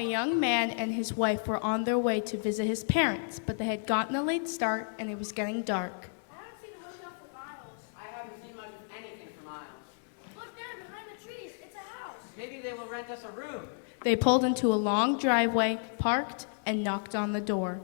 A young man and his wife were on their way to visit his parents, but they had gotten a late start and it was getting dark. I haven't seen a hotel for miles. I haven't seen much of anything for miles. Look there, behind the trees. It's a house. Maybe they will rent us a room. They pulled into a long driveway, parked, and knocked on the door.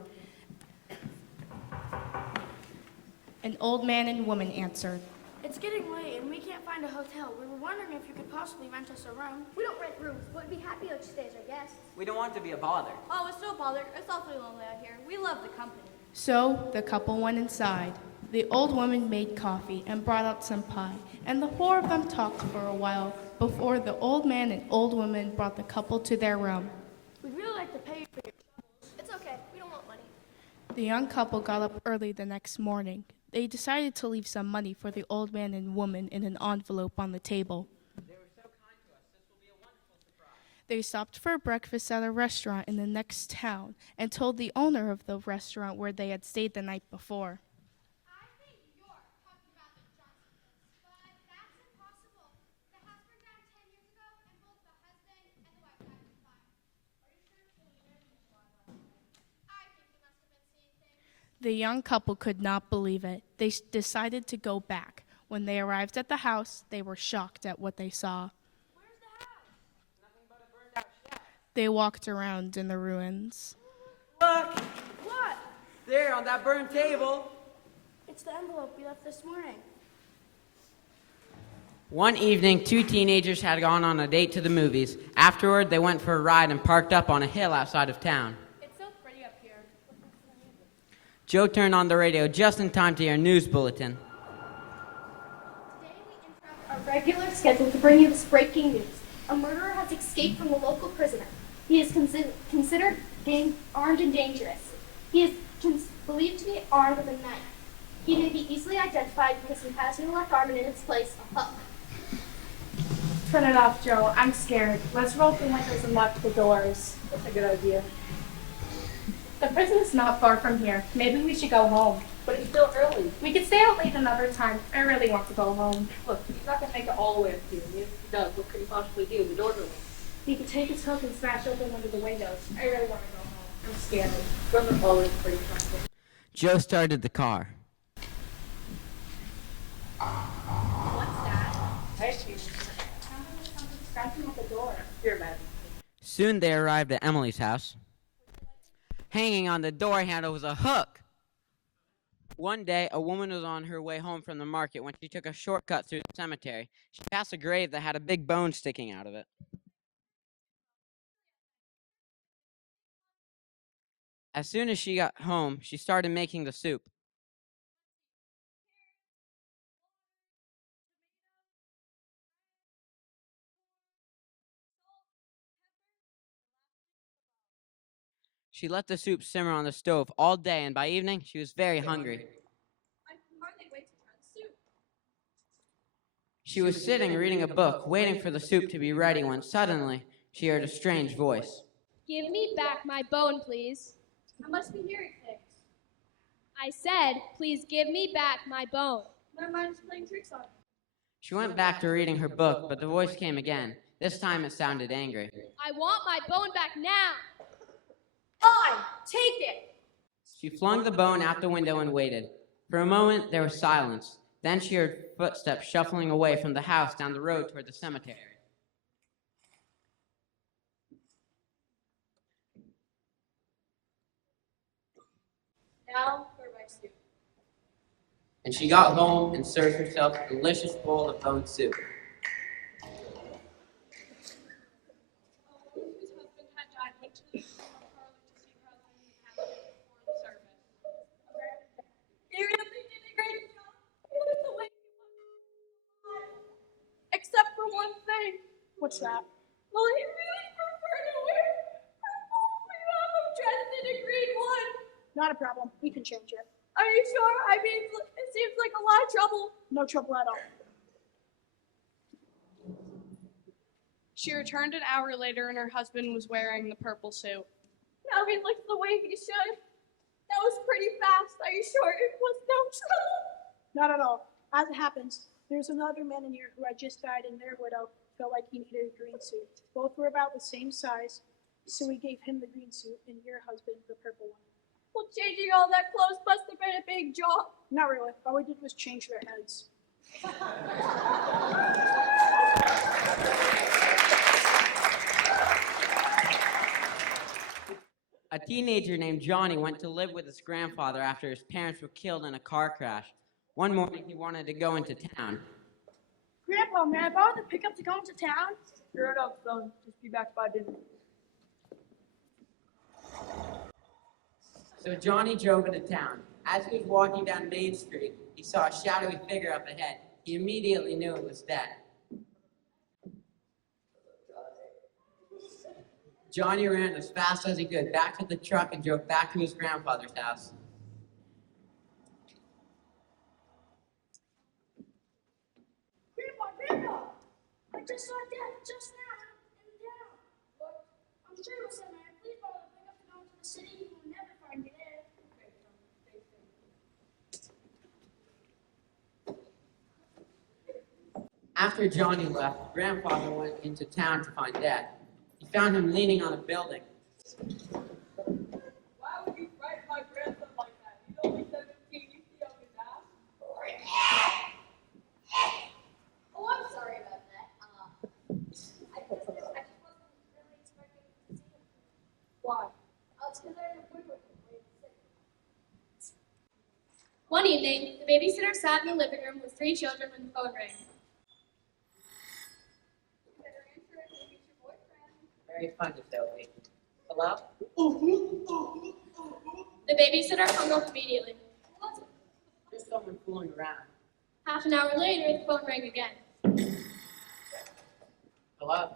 An old man and woman answered. It's getting late and we can't find a hotel. We were wondering if you could possibly rent us a room. We don't rent rooms, but we'd be happy to stay as our guests. We don't want to be a bother. Oh, it's no bother. It's awfully lonely out here. We love the company. So the couple went inside. The old woman made coffee and brought out some pie, and the four of them talked for a while before the old man and old woman brought the couple to their room. We'd really like to pay you for your troubles. It's okay. We don't want money. The young couple got up early the next morning. They decided to leave some money for the old man and woman in an envelope on the table. They were so kind to us. This will be a wonderful surprise. They stopped for breakfast at a restaurant in the next town and told the owner of the restaurant where they had stayed the night before. I think you're talking about the Johnsons, but that's impossible. The house burned down 10 years ago, and both the husband and the wife died in the fire. Are you sure she was there in the fire last night? I think you must have been seeing things. The young couple could not believe it. They decided to go back. When they arrived at the house, they were shocked at what they saw. Where's the house? Nothing but a burned out shack. They walked around in the ruins. Look! What? There on that burned table. It's the envelope we left this morning. One evening, two teenagers had gone on a date to the movies. Afterward, they went for a ride and parked up on a hill outside of town. It's so pretty up here. Joe turned on the radio just in time to hear a news bulletin. Today we interrupt our regular schedule to bring you this breaking news. A murderer has escaped from the local prisoner. He is considered armed and dangerous. He is believed to be armed with a knife. He may be easily identified because he has no left arm and in its place a hook. Turn it off, Joe. I'm scared. Let's roll the windows and lock the doors. That's a good idea. The prison is not far from here. Maybe we should go home. But it's still early. We could stay out late another time. I really want to go home. Look, he's not going to make it all the way up to you. And if he does, what could he possibly do? The door's open. He could take his hook and smash open one of the windows. I really want to go home. I'm scared. Brother always pretty comfortable. Joe started the car. What's that? Thank you. Something scratching at the door. Here, man. Soon they arrived at Emily's house. Hanging on the door handle was a hook. One day, a woman was on her way home from the market when she took a shortcut through the cemetery. She passed a grave that had a big bone sticking out of it. As soon as she got home, she started making the soup. She let the soup simmer on the stove all day, and by evening, she was very hungry. I can hardly wait to try the soup. She was sitting reading a book, waiting for the soup to be ready, when suddenly she heard a strange voice. Give me back my bone, please. I must be hearing things. I said, please give me back my bone. My mind is playing tricks on me. She went back to reading her book, but the voice came again. This time it sounded angry. I want my bone back now. Fine, take it. She flung the bone out the window and waited. For a moment, there was silence. Then she heard footsteps shuffling away from the house down the road toward the cemetery. Now for my soup. And she got home and served herself a delicious bowl of bone soup. Whose husband had died went to the parlor to see her husband in the cabinet before the service. He really did a great job. He was the way he was. Except for one thing. What's that? Well, he really preferred to wear a uniform dressed in a green one. Not a problem. We can change it. Are you sure? I mean, it seems like a lot of trouble. No trouble at all. She returned an hour later and her husband was wearing the purple suit. Now he looks the way he should. That was pretty fast. Are you sure it was no trouble? Not at all. As it happens, there's another man in here who had just died and their widow felt like he needed a green suit. Both were about the same size. So we gave him the green suit and your husband the purple one. Well, changing all that clothes must have been a big job. Not really. All we did was change their heads. A teenager named Johnny went to live with his grandfather after his parents were killed in a car crash. One morning, he wanted to go into town. Grandpa, may I borrow the pickup to go into town? Sure enough, son. Just be back by dinner. So Johnny drove into town. As he was walking down Main Street, he saw a shadowy figure up ahead. He immediately knew it was Dad. Johnny ran as fast as he could back to the truck and drove back to his grandfather's house. Grandpa! I just saw Dad just now in town. What? I'm sure it was some man. Please borrow the pickup to go into the city. You will never find me there. After Johnny left, Grandfather went into town to find Dad. He found him leaning on a building. Why would you write my grandson like that? He's only 17. You see how he's now? Oh, I'm sorry about that. I just wasn't really expecting to see him. Why? It's because I had a woodwork sick. One evening, the babysitter sat in the living room with 3 children when the phone rang. Very funny, Sophie. Hello? The babysitter hung up immediately. Just someone fooling around. Half an hour later, the phone rang again. Hello?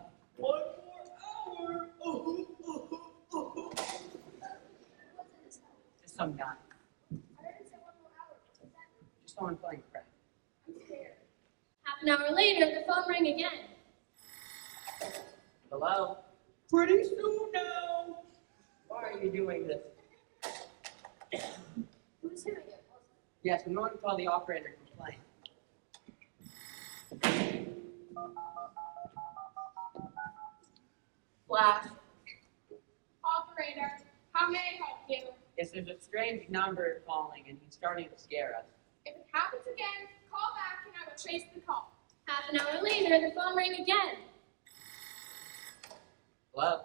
Just some guy. Just someone playing crap. Half an hour later, the phone rang again. Hello? Pretty soon now. Why are you doing this? Who's doing it? Yes, I'm going to call the operator and complain. Flash. Operator, how may I help you? Yes, there's a strange number calling and he's starting to scare us. If it happens again, call back and I will trace the call. Half an hour later, the phone rang again. Hello?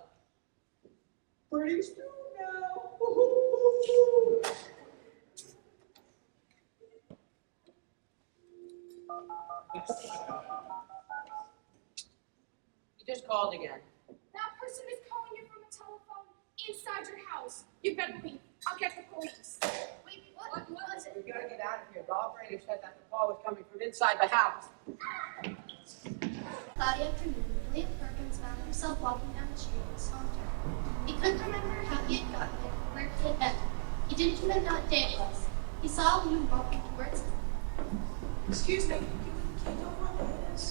Pretty soon now. He just called again. That person is calling you from a telephone inside your house. You better leave. I'll get the police. Wait, what was it? We gotta get out of here. The operator said that the call was coming from inside the house. Cloudy afternoon, William Perkins found himself walking down the street in his hometown. He couldn't remember how he had gotten there, where he had been. He didn't even know what day it was. He saw a woman walking towards him. Excuse me. Can you know what it is?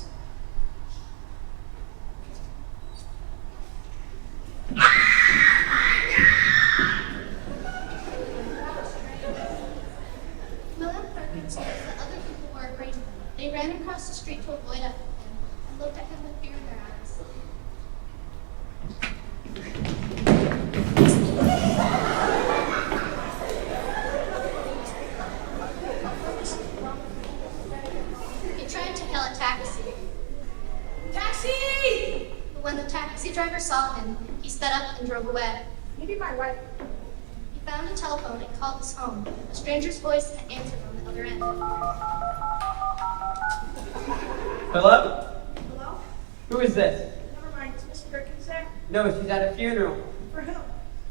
William Perkins noticed that other people were afraid of him. They ran across the street to avoid him and looked at him with fear in their eyes. He tried to hail a taxi. Taxi! But when the taxi driver saw him, he sped up and drove away. Maybe my wife. He found a telephone and called his home. A stranger's voice answered on the other end. Hello? Hello? Who is this? Never mind. Is Mr. Perkins there? No, she's at a funeral. For whom?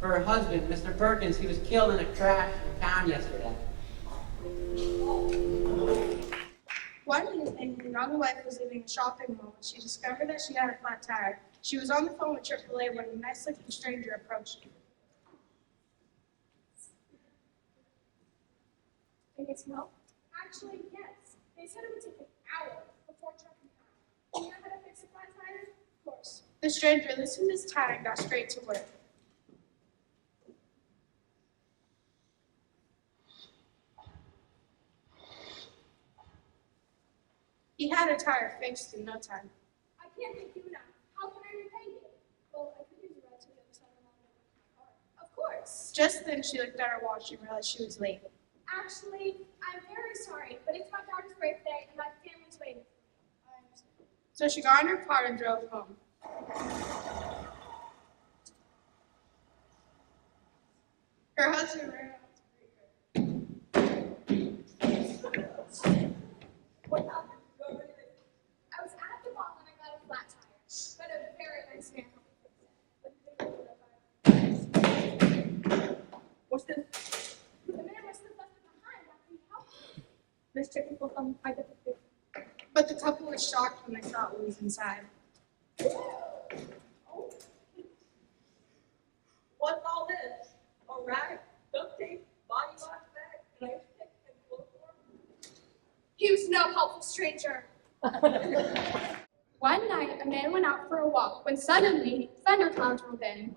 For her husband, Mr. Perkins. He was killed in a crash in town yesterday. One evening, your young wife was leaving a shopping mall when she discovered that she had a flat tire. She was on the phone with AAA when a nice-looking stranger approached her. Think it's no? Actually, yes. They said it would take an hour before checking out. You know how to fix a flat tire? Of course. The stranger loosened his tie and got straight to work. He had a tire fixed in no time. I can't thank you enough. How can I repay you? Well, I could use a ride to the other side of Just then she looked at her watch and realized she was late. Actually, I'm very sorry, but it's my daughter's birthday and my family's waiting for me. So she got in her car and drove home. Her husband ran out to greet her. What happened? I was at the mall and I got a flat tire, but a very nice man helped me fix it. What's this? The man must have left it behind after he helped me. Let's check it for some identification. But the couple was shocked when they saw what was inside. What's all this? A rag, duct tape, body wash bag, and ice pick and chloroform? He was no helpful stranger. One night, a man went out for a walk when suddenly thunderclouds rolled in.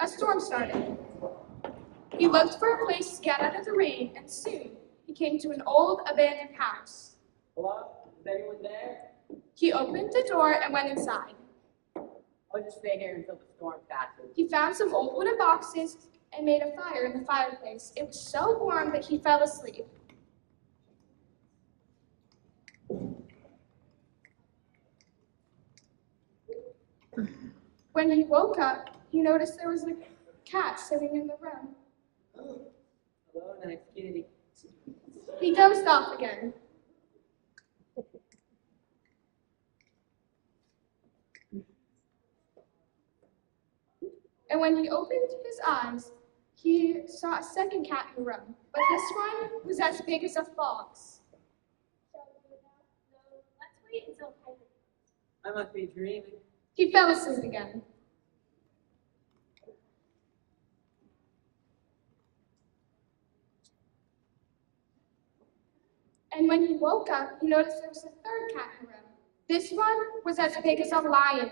A storm started. He looked for a place to get out of the rain, and soon he came to an old abandoned house. Hello? Is anyone there? He opened the door and went inside. I'll just stay here until the storm passes. He found some old wooden boxes and made a fire in the fireplace. It was so warm that he fell asleep. When he woke up, he noticed there was a cat sitting in the room. Hello, nice kitty. He dozed off again. And when he opened his eyes, he saw a second cat in the room, but this one was as big as a fox. Let's wait until Henry. I must be dreaming. He fell asleep again. And when he woke up, he noticed there was a third cat in the room. This one was as big as a lion.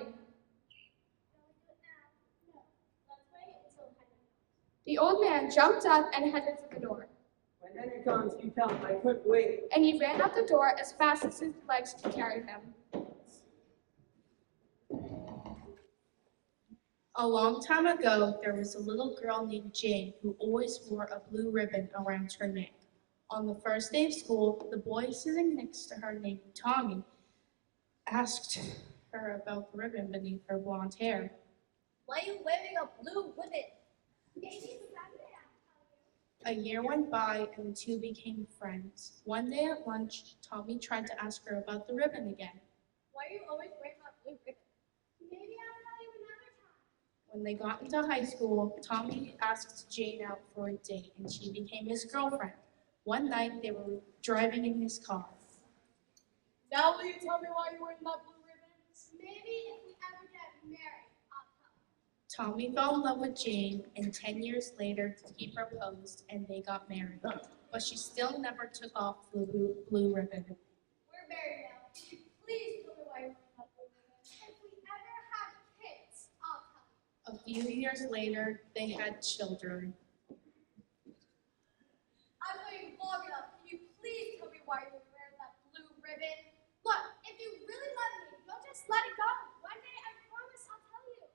The old man jumped up and headed for the door. When Henry comes, you tell him I couldn't wait. And he ran out the door as fast as his legs could carry him. A long time ago, there was a little girl named Jane who always wore a blue ribbon around her neck. On the first day of school, the boy sitting next to her named Tommy asked her about the ribbon beneath her blonde hair. Why are you wearing a blue ribbon? A year went by and the two became friends. One day at lunch, Tommy tried to ask her about the ribbon again. Why are you always wearing that blue ribbon? Maybe I'll tell you another time. When they got into high school, Tommy asked Jane out for a date and she became his girlfriend. One night, they were driving in his car. Now will you tell me why you're wearing that blue ribbon? Maybe if we ever get married, I'll tell you. Tommy fell in love with Jane, and 10 years later, he proposed, and they got married. But she still never took off the blue ribbon. We're married now. Please tell me why you're wearing that blue ribbon. If we ever have kids, I'll tell you. A few years later, they had children. I've waited long enough. Can you please tell me why you're wearing that blue ribbon? Look, if you really love me, you'll just let it go. One day, I promise I'll tell you.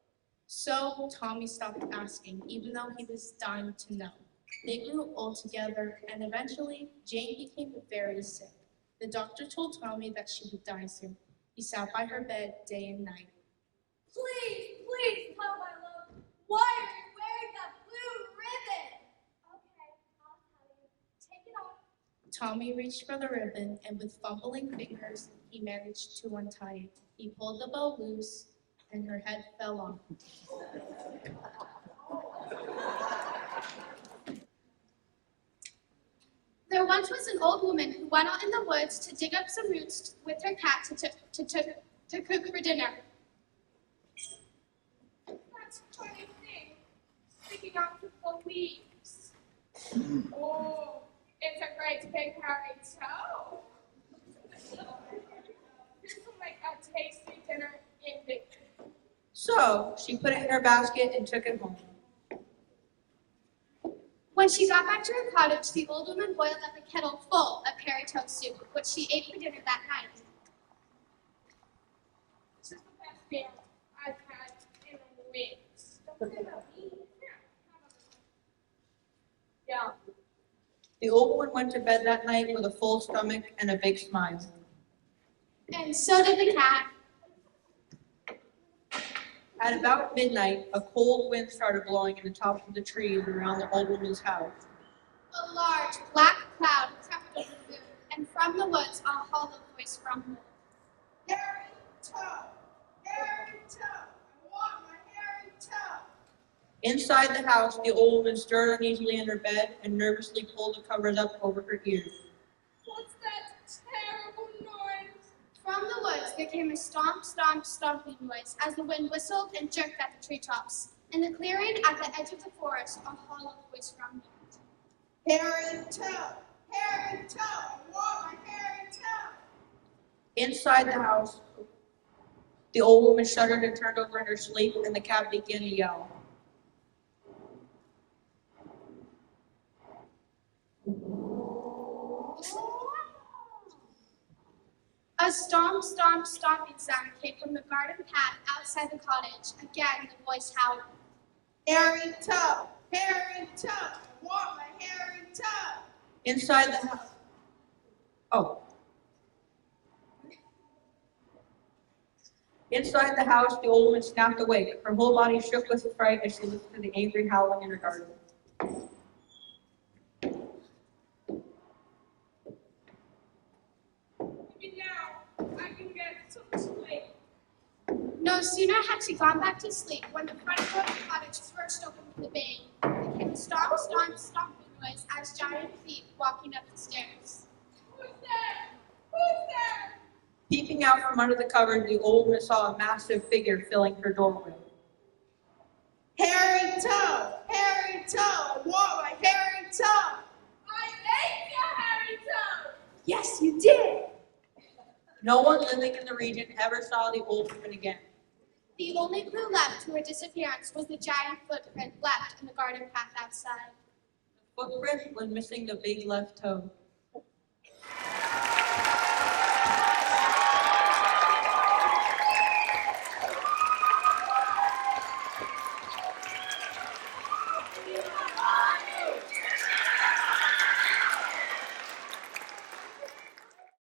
So Tommy stopped asking, even though he was dying to know. They grew old together, and eventually, Jane became very sick. The doctor told Tommy that she would die soon. He sat by her bed day and night. Please, please tell my love. Why are you wearing that blue ribbon? Okay, I'll tell you. Take it off. Tommy reached for the ribbon, and with fumbling fingers, he managed to untie it. He pulled the bow loose, and her head fell off. There once was an old woman who went out in the woods to dig up some roots with her cat to cook for dinner. That's a funny thing, sticking out of the leaves. Oh, it's a great big hairy toe. This will make a tasty dinner indeed. So, she put it in her basket and took it home. When she got back to her cottage, the old woman boiled up a kettle full of hairy toad soup, which she ate for dinner that night. This is the best meal I've had in weeks. Don't forget about me. The old woman went to bed that night with a full stomach and a big smile. And so did the cat. At about midnight, a cold wind started blowing in the tops of the trees around the old woman's house. A large black cloud crept over the moon, and from the woods a hollow voice rumbled. Hairy toe, hairy toe, I want my hairy toe. Inside the house, the old woman stirred uneasily in her bed and nervously pulled the covers up over her ears. What's that terrible noise? From the woods there came a stomp, stomp, stomping noise as the wind whistled and jerked at the treetops. In the clearing at the edge of the forest, a hollow voice rumbled. Hairy toe, I want my hairy toe. Inside the house, the old woman shuddered and turned over in her sleep, and the cat began to yell. A stomp, stomp, stomping sound came from the garden path outside the cottage. Again the voice howled. Hairy toe, I want my hairy toe. Inside the house. Inside the house, the old woman snapped awake. Her whole body shook with fright as she listened to the angry howling in her garden. Maybe now I can get some sleep. No sooner had she gone back to sleep when the front door of the cottage burst open with a bang. There came a stomp, stomp, stomping noise as giant feet walking up the stairs. Who's there? Who's there? Peeping out from under the covers, the old woman saw a massive figure filling her doorway. Hairy toe, I want my hairy toe. I ate your hairy toe. Yes, you did! No one living in the region ever saw the old woman again. The only clue left to her disappearance was the giant footprint left in the garden path outside. The footprint was missing the big left toe.